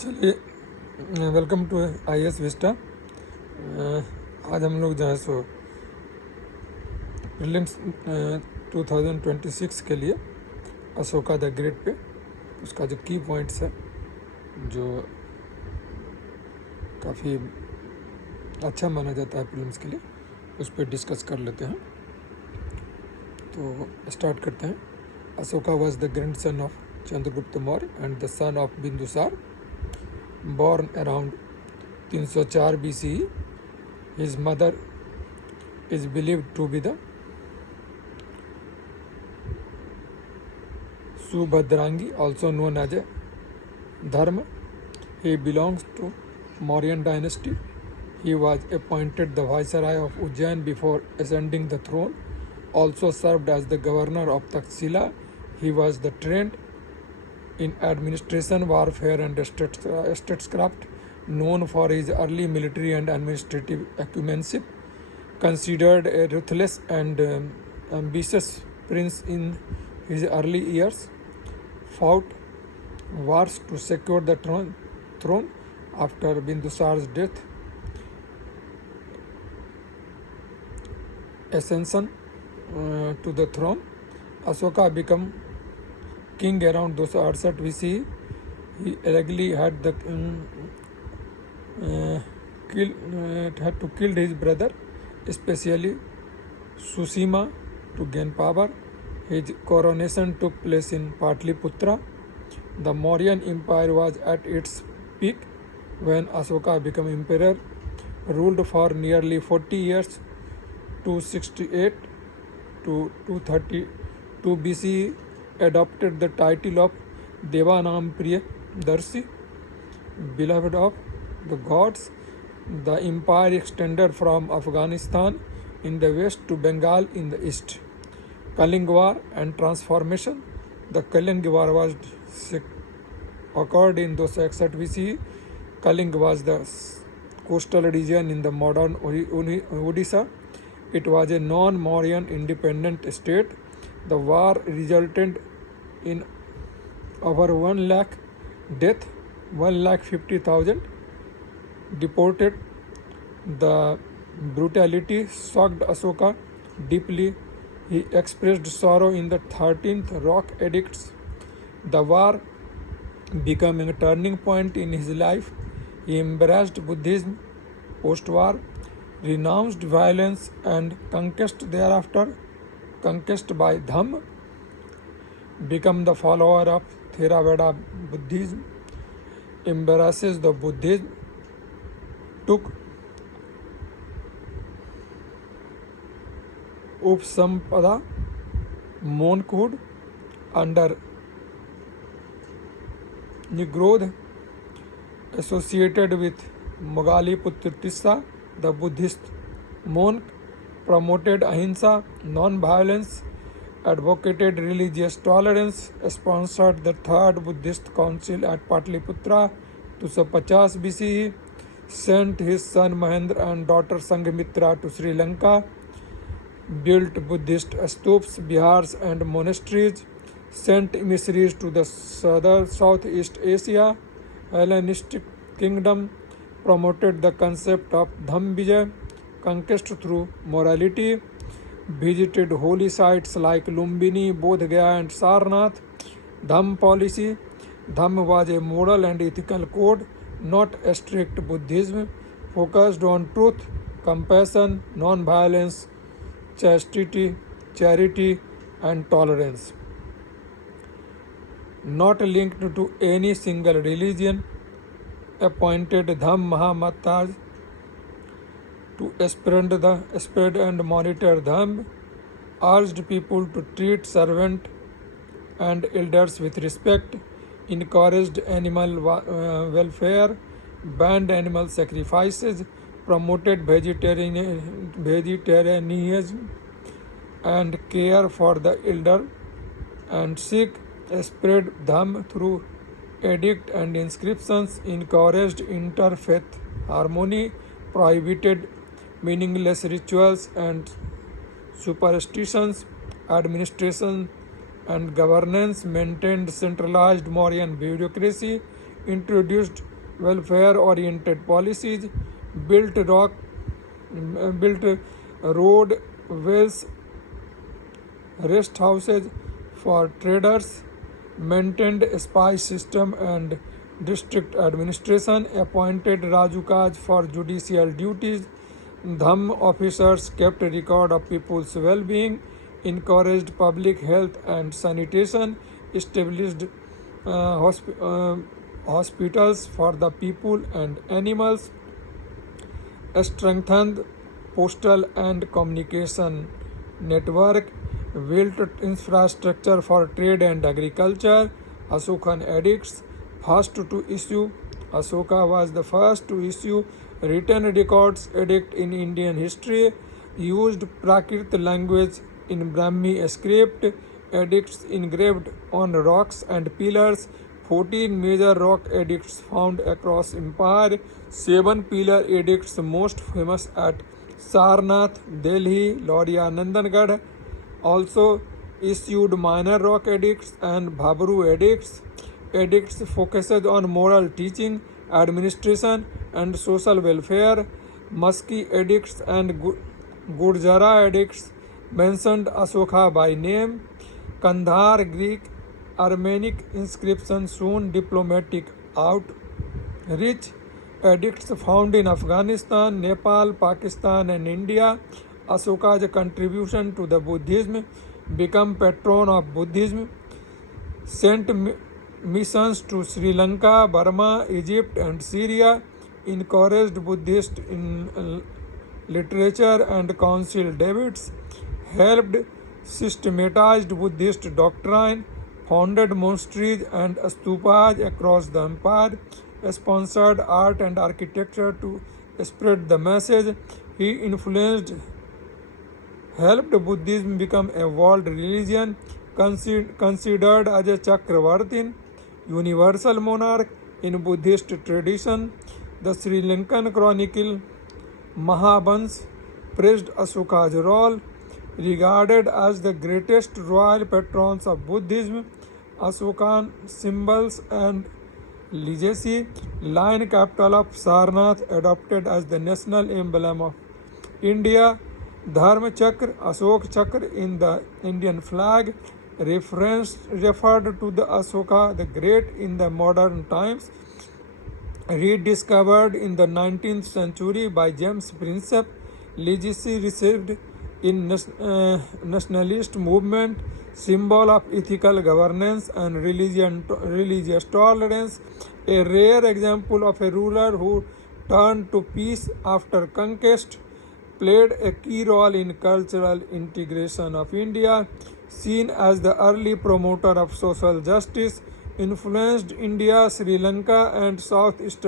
चलिए, welcome to IS Vista. आज हम लोग जो है सो प्रीलिम्स 2026 के लिए अशोका द ग्रेट पे उसका जो की पॉइंट्स है, जो काफ़ी अच्छा माना जाता है प्रीलिम्स के लिए, उस पर डिस्कस कर लेते हैं। तो स्टार्ट करते हैं। Ashoka was the grandson of Chandragupta Maurya and the son of Bindusara, born around 304 BCE. His mother is believed to be the Subhadrangi, also known as a Dharma. He belongs to Mauryan dynasty. He was appointed the viceroy of Ujjain before ascending the throne. Also served as the governor of Taxila. He was the trained in administration, warfare, and statecraft, known for his early military and administrative acumen. Considered a ruthless and ambitious prince in his early years, fought wars to secure the throne after Bindusar's death. Ascension to the throne, Ashoka became king around 268 BCE. He allegedly had to kill his brother, especially Susima, to gain power. His coronation took place in Patliputra. The Mauryan Empire was at its peak when Ashoka became emperor, ruled for nearly 40 years, 268 to 232 BCE, adopted the title of Devanam Priyadarshi, beloved of the gods. The empire extended from Afghanistan in the west to Bengal in the east. Kalinga War and transformation. The Kalinga War occurred in 261 BCE. Kalinga was the coastal region in the modern Odisha. It was a non-Mauryan independent state. The war resulted in over 1 lakh death, 1,50,000 deported. The brutality shocked Ashoka deeply. He expressed sorrow in the 13th Rock Edicts. The war became a turning point in his life. He embraced Buddhism post-war, renounced violence and conquest thereafter. Conquest by Dhamma, become the follower of Theravada Buddhism, embraces the Buddhism, took Upsampada monkhood under Nigrodh, associated with Mogaliputra Tissa, the Buddhist monk, promoted ahimsa, non-violence, advocated religious tolerance, sponsored the Third Buddhist Council at Patliputra 250 BCE, sent his son Mahendra and daughter Sanghamitra to Sri Lanka, built Buddhist stupas, bihars and monasteries, sent emissaries to the Southeast Asia, Hellenistic kingdom, promoted the concept of Dhammavijaya, conquest through morality, visited holy sites like Lumbini, Bodh Gaya and Sarnath. Dhamm policy. Dhamm was a moral and ethical code, not a strict Buddhism, focused on truth, compassion, non-violence, chastity, charity and tolerance. Not linked to any single religion, appointed Dhamm Mahamahtaj to spread and monitor Dhamm, urged people to treat servants and elders with respect, encouraged animal welfare, banned animal sacrifices, promoted vegetarianism and care for the elder and sick, spread Dhamm through edict and inscriptions, encouraged interfaith harmony, prohibited meaningless rituals and superstitions, administration and governance, maintained centralized Mauryan bureaucracy, introduced welfare-oriented policies, built roadways, rest houses for traders, maintained a spy system and district administration, appointed Rajukas for judicial duties, Dham officers kept record of people's well-being, encouraged public health and sanitation, established hospitals for the people and animals, strengthened postal and communication network, built infrastructure for trade and agriculture. Ashokan edicts, first to issue. Ashoka was the first to issue written records edict in Indian history, used Prakrit language in Brahmi script, edicts engraved on rocks and pillars, 14 major rock edicts found across empire, 7 pillar edicts most famous at Sarnath, Delhi, Lauria, Nandangarh, also issued minor rock edicts and Bhabru edicts. Edicts focused on moral teaching, administration, and social welfare. Musky edicts and Gurjara edicts mentioned Ashoka by name. Kandhar Greek Armenic inscription soon diplomatic outreach. Edicts found in Afghanistan, Nepal, Pakistan, and India. Ashoka's contribution to the Buddhism, become patron of Buddhism, sent missions to Sri Lanka, Burma, Egypt, and Syria, encouraged Buddhist in literature and council debates, helped systematized Buddhist doctrine, founded monasteries and stupas across the empire, sponsored art and architecture to spread the message. He influenced, helped Buddhism become a world religion, considered as a Chakravartin, universal monarch in Buddhist tradition. The Sri Lankan Chronicle Mahabans praised Ashoka's role, regarded as the greatest royal patrons of Buddhism. Ashokan symbols and legacy, lion capital of Sarnath adopted as the national emblem of India, Dharma Chakra, Ashok Chakra in the Indian flag, referred to the Ashoka the Great in the modern times, rediscovered in the 19th century by James Prinsep, legacy received in nationalist movement, symbol of ethical governance and religious tolerance, a rare example of a ruler who turned to peace after conquest, played a key role in cultural integration of India, seen as the early promoter of social justice, influenced India, Sri Lanka, and Southeast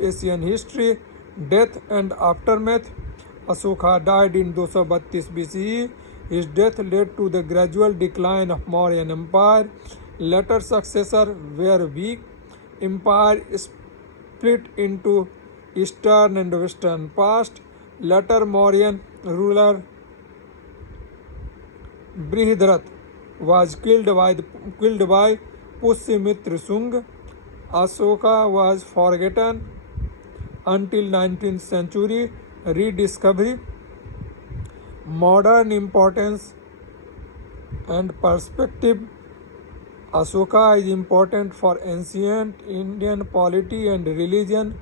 Asian history. Death and aftermath. Ashoka died in 232 BCE. His death led to the gradual decline of Mauryan Empire. Later successors were weak. Empire split into eastern and western past. Later Mauryan ruler Brihadratha was killed by Pushyamitra Shunga. Ashoka was forgotten until 19th century rediscovery. Modern importance and perspective. Ashoka is important for ancient Indian polity and religion.